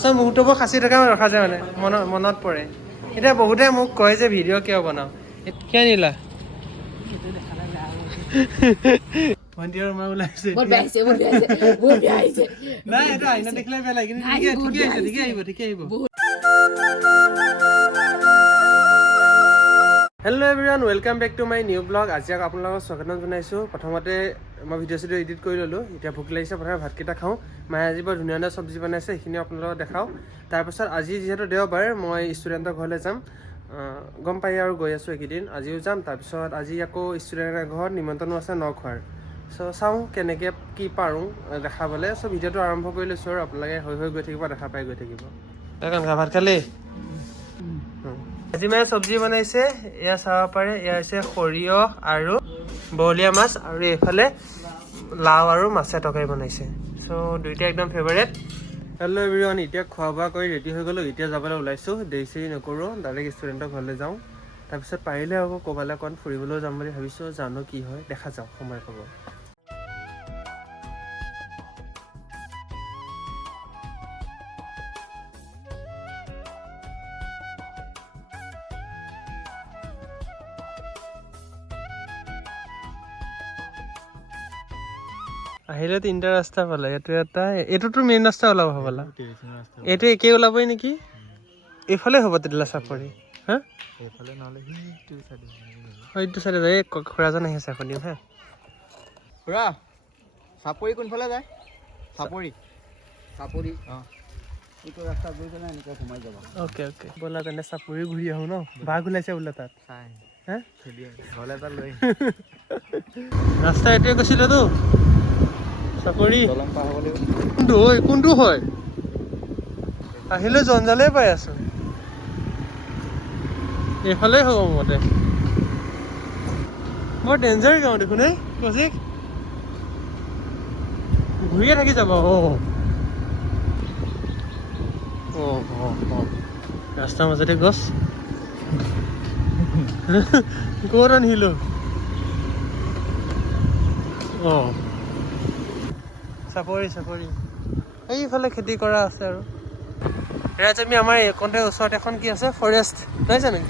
চব মুহূৰ্তবোৰ সাঁচি থকা ৰখা যায় মানে মনত পৰে। এতিয়া বহুতে মোক কয় যে ভিডিঅ' কিয় বনাওঁ। কি আনিলা? ভণ্টিৰ ৰুমা ওলাইছে। নাই এইটো আইনা দেখিলে বেয়া লাগে, কিন্তু ঠিকে আহিব। Hello' everyone, welcome back to my new blog. আজি আকৌ আপোনালোকক স্বাগতম জনাইছোঁ। প্ৰথমতে মই ভিডিঅ' এডিট কৰি ল'লোঁ। এতিয়া ভোক লাগিছে, প্ৰথমে ভাতকেইটা খাওঁ। মায়ে আজি বৰ ধুনীয়া ধুনীয়া চব্জি বনাইছে, সেইখিনি আপোনালোকক দেখাওঁ। তাৰপাছত আজি যিহেতু দেওবাৰ, মই ষ্টুডেণ্টৰ ঘৰলৈ যাম। গম পাই আৰু গৈ আছোঁ এইকেইদিন, আজিও যাম। তাৰপিছত আজি আকৌ ষ্টুডেণ্টৰ ঘৰত নিমন্ত্ৰণো আছে নখোৱাৰ। চ' চাওঁ কেনেকৈ কি পাৰোঁ দেখাবলৈ। চ' ভিডিঅ'টো আৰম্ভ কৰি লৈছোঁ আৰু আপোনালোকে হৈ গৈ থাকিব, দেখা পাই গৈ থাকিব। ভাত খালি? আজি মানে চব্জি বনাইছে, এয়া চাব পাৰে। এয়া হৈছে সৰিয়হ আৰু বৰলীয়া মাছ, আৰু এইফালে লাও আৰু মাছে তৰকাৰী বনাইছে। চ' দুইটা একদম ফেভাৰেট। হেল্ল' এভৰিৱান, এতিয়া খোৱা বোৱা কৰি ৰেডি হৈ গ'লোঁ। এতিয়া যাবলৈ ওলাইছোঁ, দেৰি নকৰোঁ, ডাইৰেক্ট ষ্টুডেণ্টৰ ঘৰলৈ যাওঁ। তাৰপিছত পাৰিলে আকৌ ক'ৰবালৈ অকণ ফুৰিবলৈও যাম বুলি ভাবিছোঁ। জানো কি হয়, দেখা যাওক, সময় পাব। আহিলে তিনিটা ৰাস্তা পালে, এইটোতো মেইন ৰাস্তা ওলাব হ'বলা, এইটো একেই ওলাবই নেকি? এইফালে হ'ব তেতিয়াহ'লে চাপৰি। হা এইটো চাইডে যায়। এই খুৰাজন আহি আছে, শুনিম হা। খুৰা, চাপৰি কোনফালে যায়? চাপৰি অঁ, এইটো ৰাস্তা গৈ পেলাই এনেকৈ সোমাই যাবা। অ'কে ব'লা তেনে চাপৰি ঘূৰি আহোঁ ন। বাঘ ওলাইছে বোলে তাত। হা ঘৰলৈ এটা লৈ ৰাস্তা এইটোৱে গৈছিলেতো চাপৰি। দলং পাৰ হ'ব লাগিব। কোনটো হয়? আহিলে জঞ্জালে পাই আছো। এইফালে হ'ব মতে। বৰ ডেঞ্জাৰ গাঁও দেখোন এই কৌশিক, ঘূৰিয়ে থাকি যাব। ৰাস্তাৰ মাজতে গছ। ক'ত আনিলো? চাপৰি এইফালে খেতি কৰা আছে। আৰু ৰাজ, আমি আমাৰ এইকণতে ওচৰত এখন কি আছে, ফৰেষ্ট নহয় জানো?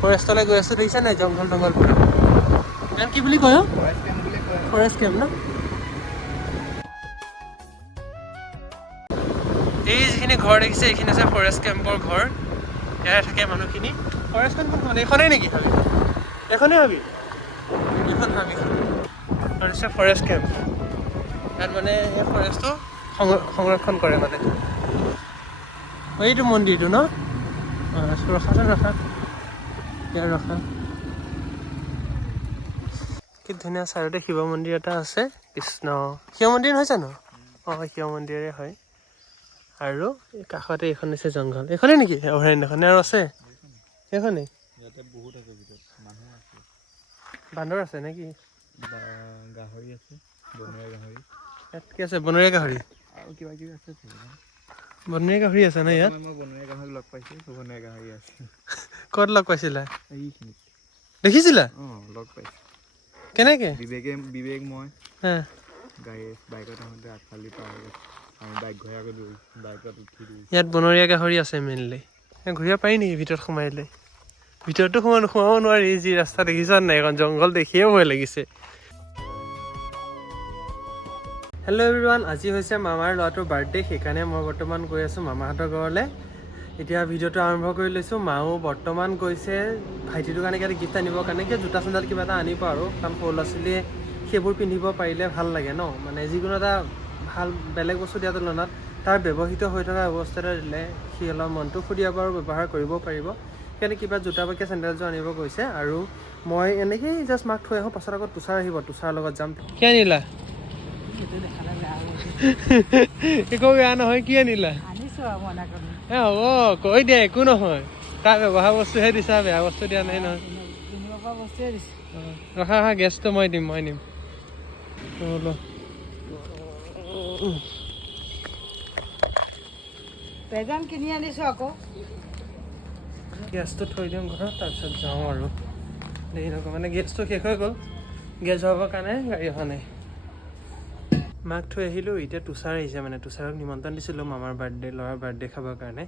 ফৰেষ্টলৈ গৈ আছোঁ, দেখিছা নাই? জংঘল নাম কি বুলি কয়? ফৰেষ্ট কেম্প ন? এই যিখিনি ঘৰ দেখিছে, এইখিনি আছে ফৰেষ্ট কেম্পৰ ঘৰ। ইয়াতে থাকে মানুহখিনি। ফৰেষ্ট কেম্প কোনখন? এইখনেই নেকি? ভাবি এইখনেই ভাবি এইখন ভাবি হৈছে ফৰেষ্ট কেম্প। ইয়াত মানে এই ফৰেষ্টটো সংৰক্ষণ কৰে মানে। এইটো মন্দিৰটো ন? ৰখা ইয়াত ৰখা। কি ধুনীয়া। চাইডতে শিৱ মন্দিৰ এটা আছে। কৃষ্ণ শিৱ মন্দিৰ নহয় জানো? শিৱ মন্দিৰে হয়। আৰু কাষতে এইখন হৈছে জংঘল। এইখনেই নেকি অভয়াৰণ্যখন? আৰু আছে সেইখনেই? ইয়াতে বহুত আছে, ভিতৰত মানুহ আছে। বান্দৰ আছে নেকি? গাহৰি আছে, বনৰীয়া গাহৰি। ইয়াত কি আছে? বনৰীয়া গাহৰি আৰু কিবা কিবি আছে। বনৰীয়া গাহৰি আছে ন ইয়াত? মই বনৰীয়া গাহৰি লগ পাইছোঁ। বনৰীয়া গাহৰি আছে। ক'ত লগ পাইছিলা? এইখিনিত দেখিছিলা? লগ পাইছোঁ। কেনেকে? বিবেক মই বাইকত আহোঁতে আগফালি পাৰ হৈ গৈছোঁ। আমি বাইক ঘূৰাই আকৌ বাইকত উঠি দিওঁ। ইয়াত বনৰীয়া গাহৰি আছে মেইনলি। ঘূৰিব পাৰি নেকি ভিতৰত সোমাইলে? ভিতৰতো সোমাব নোৱাৰি। যি ৰাস্তা দেখিছা নাই? এখন জংঘল দেখিয়ে ভয় লাগিছে। হেল্ল' এভৰিৱান, আজি হৈছে মামাৰ ল'ৰাটোৰ বাৰ্থডে। সেইকাৰণে মই বৰ্তমান গৈ আছোঁ মামাহঁতৰ ঘৰলৈ। এতিয়া ভিডিঅ'টো আৰম্ভ কৰি লৈছোঁ। মাও বৰ্তমান গৈছে ভাইটিটোৰ কাৰণে কিবা গিফ্ট আনিবৰ কাৰণে, কিবা জোতা চেণ্ডেল কিবা এটা আনিব আৰু। কাৰণ সৰু ল'ৰা ছোৱালীয়ে সেইবোৰ পিন্ধিব পাৰিলে ভাল লাগে ন। মানে যিকোনো এটা ভাল বেলেগ বস্তু দিয়াৰ তুলনাত তাৰ ব্যৱহৃত হৈ থকা অৱস্থা এটা দিলে সি অলপ মনটো ফুৰিয়াব আৰু ব্যৱহাৰ কৰিব পাৰিব। সেইকাৰণে কিবা জোতা বা চেণ্ডেলযোৰ আনিব গৈছে। আৰু মই এনেকেই জাষ্ট মাক থৈ আহোঁ, পাছত আকৌ তুষাৰ আহিব, তুষাৰৰ লগত যাম। কি আনিলা? একো বেয়া নহয়। কি আনিলা? হ'ব কৈ দিয়া, একো নহয়। তাৰ ব্যৱহাৰ বস্তুহে দিছা, বেয়া বস্তু দিয়া নাই নহয়। ৰখা গেছটো মই দিম। কিনি আনিছো আকৌ। গেছটো থৈ দিওঁ ঘৰত, তাৰপিছত যাওঁ আৰু। দেৰি নকৰোঁ, মানে গেছটো শেষ হৈ গ'ল। গেছ ভৰাবৰ কাৰণে গাড়ী অহা নাই। মাক থৈ আহিলোঁ এতিয়া তুষাৰ আহিছে মানে তুষাৰক নিমন্ত্ৰণ দিছিলোঁ মামাৰ বাৰ্থডে ল'ৰাৰ বাৰ্থডে খাবৰ কাৰণে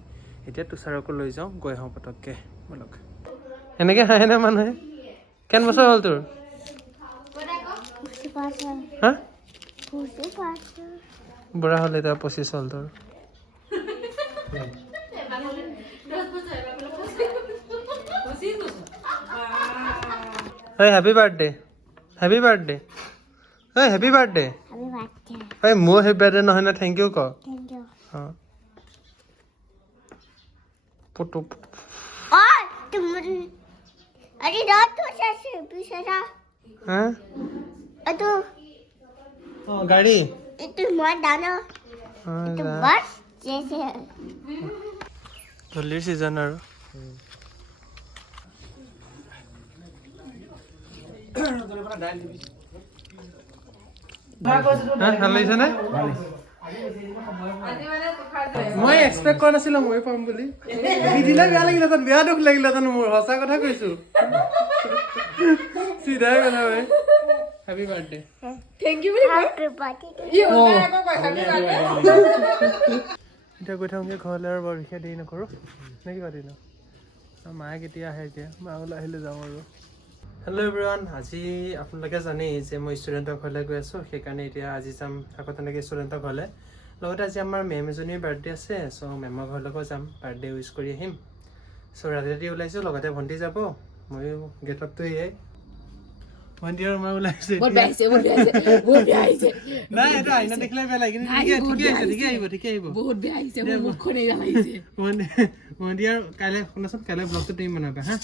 এতিয়া তুষাৰকো লৈ যাওঁ গৈ আহোঁ পটককৈ ব'লক এনেকৈ হাঁহেনে মানুহে কিমান বছৰ হ'ল তোৰ হা বুঢ়া হ'ল এতিয়া 25 হ'ল তোৰ happy birthday happy birthday happy birthday মোৰ হেপী বাৰ্থডে নহয় না থেংক ইউ ক অঁ পুটু গাড়ী হোলীৰ ছিজন আৰু ভাল লাগিছে নে মই এক্সপেক্ট কৰা নাছিলো মই পাম বুলি দিলে বেয়া লাগিলেহেঁতেন বেয়া দুখ লাগিলেহেঁতেন মোৰ সঁচা কথা কৈছো চিধাই কথা ভাই হেপী বাৰ্থডে এতিয়া গৈ থাকোঁগৈ ঘৰলৈ আৰু বৰ বিশেষ দেৰি নকৰোঁ নে কি পাতিলোঁ মায়ে কেতিয়া আহে এতিয়া মা ওলাই আহিলে যাওঁ আৰু হেল্ল' এভৰিৱান আজি আপোনালোকে জানেই যে মই ষ্টুডেণ্টৰ ঘৰলৈ গৈ আছোঁ সেইকাৰণে এতিয়া আজি যাম আকৌ তেনেকৈ ষ্টুডেণ্টৰ ঘৰলৈ লগতে আজি আমাৰ মেম এজনীৰ বাৰ্থডে আছে চ' মেমৰ ঘৰলৈকো যাম বাৰ্থডে উইচ কৰি আহিম চ' ৰাতি ওলাইছোঁ লগতে ভণ্টি যাব ময়ো গেটতটো এয়াই ভণ্টি আৰু মই ওলাইছোঁ নাই এইটো আইনা দেখিলে বেয়া লাগে ঠিকে আহিব ভণ্টি আৰু কাইলৈ শুনাচোন কাইলৈ ব্লগটো তুমি বনাবা হা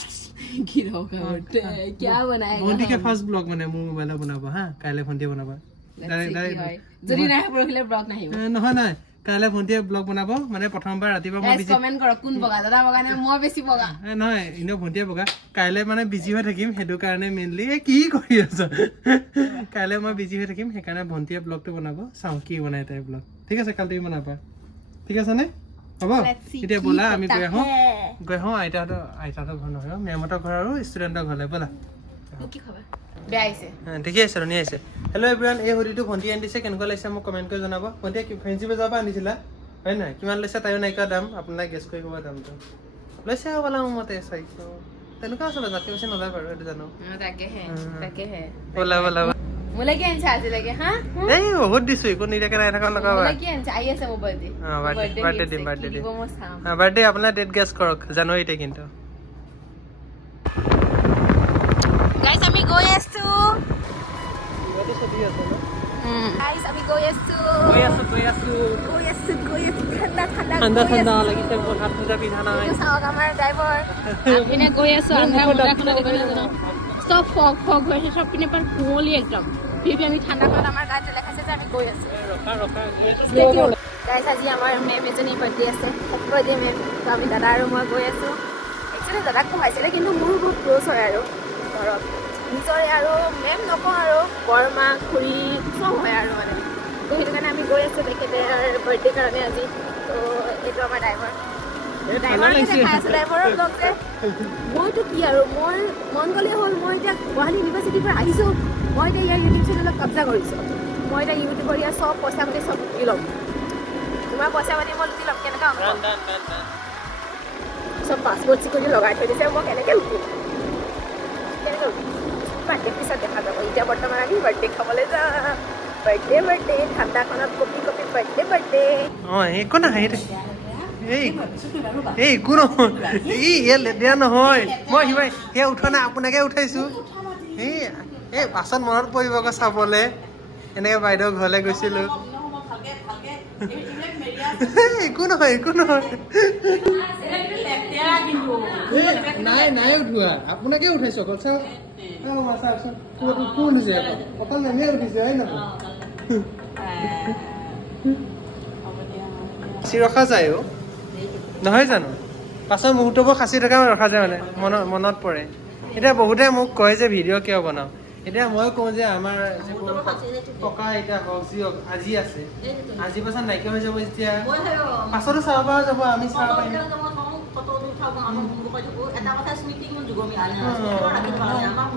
ভণ্টিকে ফাৰ্ষ্ট ব্লগ মানে মোৰ মোবাইলত বনাব হা কাইলৈ ভণ্টিয়ে বনাবা নহয় নাই কাইলৈ ভণ্টিয়ে ব্লগ বনাব মানে প্ৰথমবাৰ ৰাতিপুৱা নহয় এনেও ভণ্টিয়ে বগা কাইলৈ মানে বিজি হৈ থাকিম সেইটো কাৰণে মেইনলি কি কৰি আছ কাইলৈ মই বিজি হৈ থাকিম সেইকাৰণে ভণ্টিয়ে ব্লগটো বনাব চাওঁ কি বনাই তাই ব্লগ ঠিক আছে কালি তুমি বনাবা ঠিক আছে নে হ'ব এতিয়া ব'লা আমি গৈ আহোঁ আইতাহঁতৰ ঘৰ নহয় মেমহঁতৰ ঘৰ আৰু ষ্টুডেণ্টৰ ঘৰলৈ ব'লা ঠিকে আছে ধুনীয়া আহিছে হেল্ল' এভৰিৱান এই হুডিটো ভণ্টি আনি দিছে কেনেকুৱা লাগিছে মোক কমেণ্ট কৰি জনাব ভণ্টিয়ে ফেঞ্চি বজাৰৰ পৰা আনিছিলা হয় নহয় কিমান লৈছে তাইও নাইকিয়া দাম আপোনালোকে গেছ কৰি ক'ব দামটো লৈছে আৰু ক'লা মোৰ মতে চাইছ তেনেকুৱা আচলতে যাতকৈ বেছি নলয় বাৰু এইটো জানো ব'লা এই বহুত দিছো একো নিদিয়াকে নাই থকা লগাবা বাৰ্থডে দিম বাৰ্থডে আপোনাৰ ডেট গেছ কৰক জানুৱাৰীতে কিন্তু Guys, আমি গৈ আছো ঠাণ্ডা লাগিছে হাত মোজা পিন্ধা নাই চাওক আমাৰ ড্ৰাইভাৰ আপিনে গৈ আছো আন্ধাৰ মুন্ধাৰখনত গৈ আছো চব ফগ হৈ আছে চব পিনে পৰা কুঁৱলী একদম ফিৰ আমি ঠাণ্ডাখনত আমাৰ গাত লেখাইছে যে আমি গৈ আছো গাইজ আজি আমাৰ মেম এজনী বাৰ্থডে আছে হেপী বাৰ্থডে মেম তো আমি দাদা আৰু মই গৈ আছো একচুৱেলি দাদাক পঢ়াইছিলে কিন্তু মোৰ বহুত ক্ল'জ হয় আৰু ঘৰত নিজৰে আৰু মেম নকওঁ আৰু বৰমা খুৰী চব হয় আৰু মানে তো সেইটো কাৰণে আমি গৈ আছোঁ তেখেতে বাৰ্থডে কাৰণে আজি তো এইটো আমাৰ ড্ৰাইভাৰ ড্ৰাইভাৰৰ ব্লগ যে মইতো কি আৰু মই মন গ'লেই হ'ল মই এতিয়া গুৱাহাটী ইউনিভাৰ্চিটিৰ পৰা আহিছোঁ মই এতিয়া ইয়াৰ ইউটিউব চেনেলত কব্জা কৰিছোঁ মই এতিয়া ইউটিউবৰ ইয়াৰ চব পইচা পাতি চব লুটি ল'ম তোমাৰ পইচা পাতি মই লুটি ল'ম কেনেকৈ চব পাছপৰ্ট চিকিউৰিটি লগাই থৈ দিছে মই কেনেকৈ লুটিম বাৰ্থডে পিছত দেখা যাব এতিয়া বৰ্তমান আমি বাৰ্থডে খাবলৈ যাম বাৰ্থডে ঠাণ্ডাখনত কপি বাৰ্থডে একো নাহে একো নহয় ইয়াত লেতেৰা নহয় মই সেয়া উঠোৱা নাই আপোনাকে উঠাইছোঁ এই পাছত মনত পৰিব আকৌ চাবলৈ এনেকৈ বাইদেউ ঘৰলৈ গৈছিলোঁ একো নহয় নাই উঠোৱা আপোনাকে উঠাইছোঁ অকল চাওক কোন উঠিছে অকল মেমে উঠিছে হয় নহয় সাঁচি ৰখা যায় অ' নহয় জানো পাছৰ মুহূৰ্তবোৰ সাঁচি থকা ৰখা যায় মানে মনত পৰে এতিয়া বহুতে মোক কয় যে ভিডিঅ' কিয় বনাওঁ এতিয়া মই কওঁ যে আমাৰ যিবোৰ ককা আইতা হওক যি হওক আজি আছে আজি পাছত নাইকিয়া হৈ যাব যেতিয়া পাছতো চাব পৰা যাব আমি চাব পাৰিম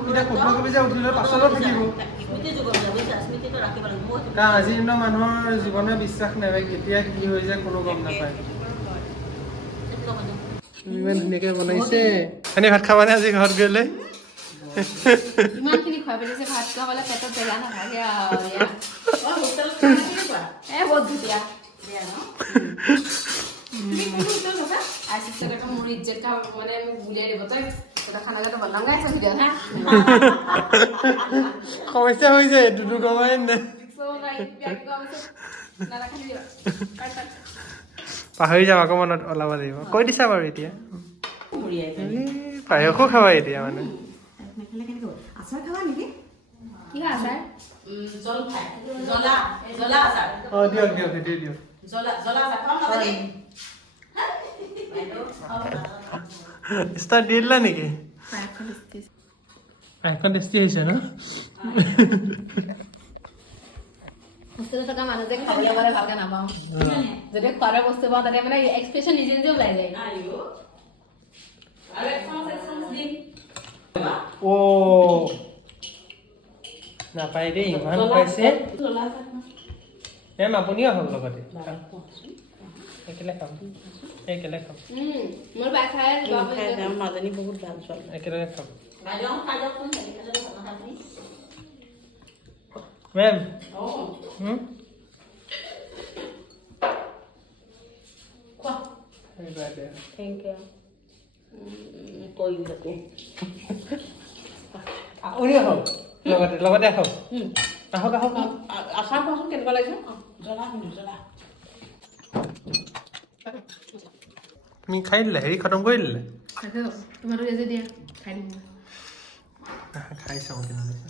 এতিয়া কোঠৰ কবি যে উঠিলে পাছলৈ থাকিব কাৰণ আজিৰ দিনৰ মানুহৰ জীৱনৰ বিশ্বাস নাপায় কেতিয়া কি হৈ যায় কোনো গম নাপায় ইমান ধুনীয়াকৈ বনাইছে এনে ভাত খাবানে আজি ঘৰত গ'লে ইমানখিনি খুৱাই পেলাইছে ভাত খাবলৈ পেটত বেয়া নাথাকে বহুত ধুনীয়া মোৰ ইজ্জত মানে মোক বুলিয়াই দিব তই খানাটো বনাওঁগৈ আছে ভিডিঅ' হা সমস্যা হৈ যায় দুটো গমাই নাই পাহৰি যাম আকৌ মনত ওলাব লাগিব কৈ দিছা বাৰু এতিয়া পায়সো খাবা এতিয়া মানে আচাৰ খাবা নেকি কি হয় আচাৰ অঁ দিয়ক দিয়ক সেইটোৱে দিয়ক ষ্টাৰ্ট দি দিলা নেকি পায়সখন টেষ্টি হৈছে ন হোষ্টেলত থকা মানুহ যে খাবলৈ গ'লে ভালকৈ নাপাওঁ যদি খোৱাৰ বস্তু পাওঁ তাতে মানে এক্সপ্ৰেশ্যন নিজে নিজে ওলাই যায় অ' নাপায় দেই ইমান পাইছে মেম আপুনিও আহক লগতে একেলগে খাম মোৰ পাই খাই মাজনী বহুত ভাল ছোৱালী একেলগে খাম মেম থেংক ইউ আপুনি আহক লগতে আহক আহক আহক আচাৰ খোৱাচোন কেনেকুৱা লাগিছে জ্বলা তুমি খাই দিলে হেৰি খতম কৰি দিলে তোমাৰো এজে দিয়া খাই দিম খাই চাওঁ কেনে লাগিছে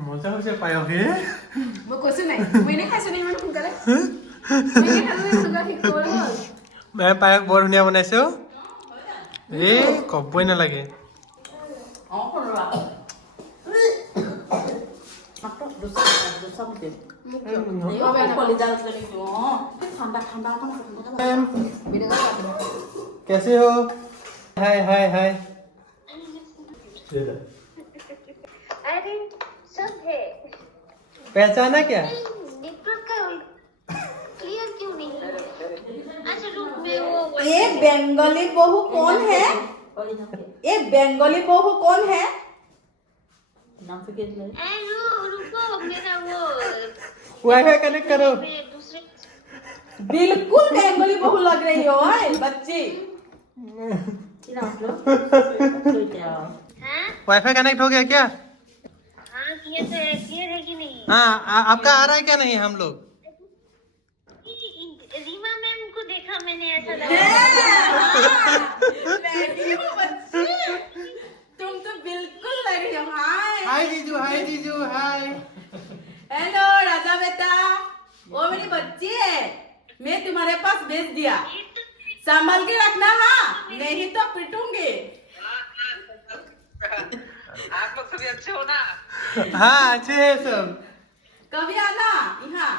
মজা হৈছে পায়স হে মই কৈছো নাই মই এনে খাইছো নে ইমান সোনকালে পায়স বৰ ধুনীয়া বনাইছে অ' এই ক'বই নালাগে कैसे हो हाय हाय हाय अरे सब है पहचाना क्या नेटवर्क का क्लियर क्यों नहीं अच्छा रूम में वो ये बंगाली बहू कौन है ये बंगाली बहू कौन है रुको मेरा वो वाईफाई कनेक्ट करो मेरे दूसरे बिल्कुल बंगाली बहू लग रही हो बच्ची हाँ वाईफाई कनेक्ट हो गया क्या हाँ क्लियर है कि नहीं हाँ आपका आ रहा है क्या नहीं हम लोग रीमा मैम को देखा मैंने ऐसा तुम तो बिल्कुल लग रही हो हाय जीजू हाय हेलो राजा बेटा वो मेरी बच्ची है मैं तुम्हारे पास भेज दिया संभाल के रखना हाँ नहीं तो पिटूंगी आप लोग सभी अच्छे हो ना हाँ अच्छे है सब कभी आना यहाँ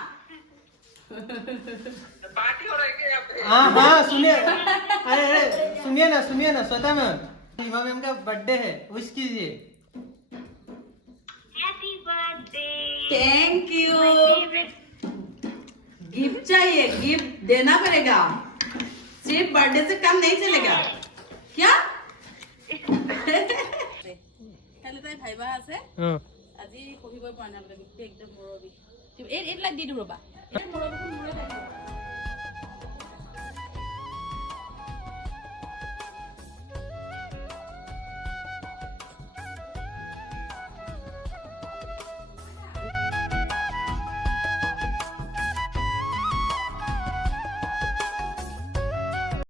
पार्टी हो रही है यहाँ पे हाँ सुनिए अरे सुनिए ना श्वेता मैम रीमा मैम का बर्थडे है विश कीजिए happy birthday thank you favourite gift चाहिए गिफ्ट देना पड़ेगा सिर्फ बर्थडे से काम नहीं चलेगा क्या হেল্ল' তাই ভাইবা আছে আজি পঢ়িবই পৰা নাই বোলে গোটেই একদম মূৰৰ বিষ এইবিলাক দি দিওঁ ৰ'বা মূৰৰ বিষ